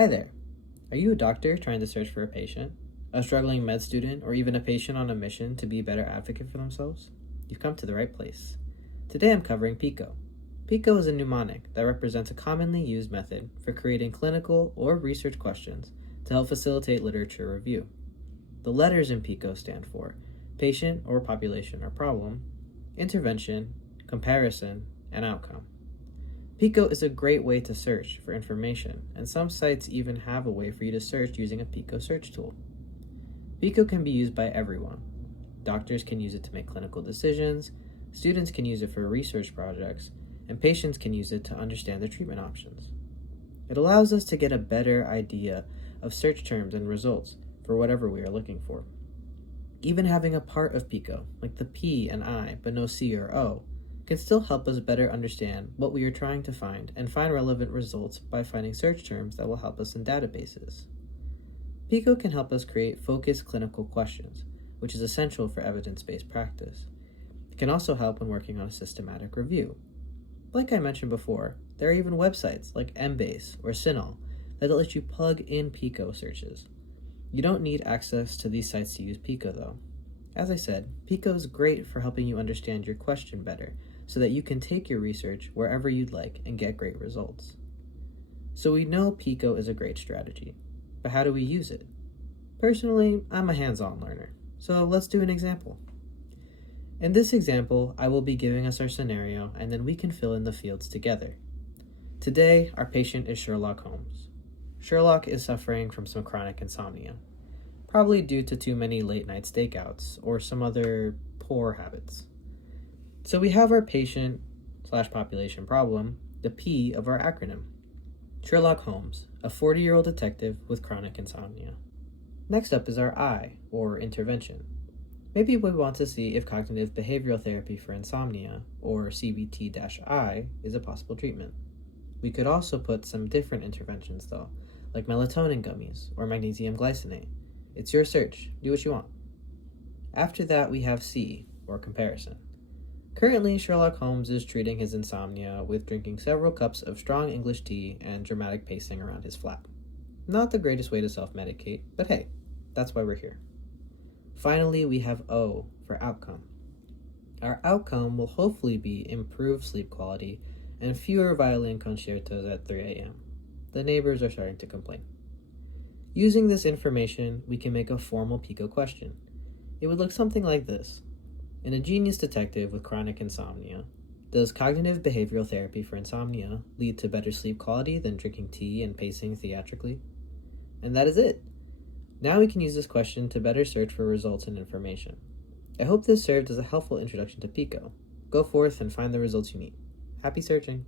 Hi there. Are you a doctor trying to search for a patient? A struggling med student, or even a patient on a mission to be a better advocate for themselves? You've come to the right place. Today I'm covering PICO. PICO is a mnemonic that represents a commonly used method for creating clinical or research questions to help facilitate literature review. The letters in PICO stand for patient or population or problem, intervention, comparison, and outcome. PICO is a great way to search for information, and some sites even have a way for you to search using a PICO search tool. PICO can be used by everyone. Doctors can use it to make clinical decisions, students can use it for research projects, and patients can use it to understand their treatment options. It allows us to get a better idea of search terms and results for whatever we are looking for. Even having a part of PICO, like the P and I, but no C or O, can still help us better understand what we are trying to find and find relevant results by finding search terms that will help us in databases. PICO can help us create focused clinical questions, which is essential for evidence-based practice. It can also help when working on a systematic review. Like I mentioned before, there are even websites like Embase or Cinol that let you plug in PICO searches. You don't need access to these sites to use PICO though. As I said, PICO is great for helping you understand your question better so that you can take your research wherever you'd like and get great results. So we know PICO is a great strategy, but how do we use it? Personally, I'm a hands-on learner, so let's do an example. In this example, I will be giving us our scenario and then we can fill in the fields together. Today, our patient is Sherlock Holmes. Sherlock is suffering from some chronic insomnia, probably due to too many late-night stakeouts or some other poor habits. So we have our patient/population problem, the P of our acronym. Sherlock Holmes, a 40-year-old detective with chronic insomnia. Next up is our I, or intervention. Maybe we want to see if cognitive behavioral therapy for insomnia, or CBT-I, is a possible treatment. We could also put some different interventions though, like melatonin gummies or magnesium glycinate. It's your search, do what you want. After that we have C, or comparison. Currently, Sherlock Holmes is treating his insomnia with drinking several cups of strong English tea and dramatic pacing around his flat. Not the greatest way to self-medicate, but hey, that's why we're here. Finally, we have O for outcome. Our outcome will hopefully be improved sleep quality and fewer violin concertos at 3 a.m. The neighbors are starting to complain. Using this information, we can make a formal PICO question. It would look something like this. In a genius detective with chronic insomnia, does cognitive behavioral therapy for insomnia lead to better sleep quality than drinking tea and pacing theatrically? And that is it. Now we can use this question to better search for results and information. I hope this served as a helpful introduction to PICO. Go forth and find the results you need. Happy searching!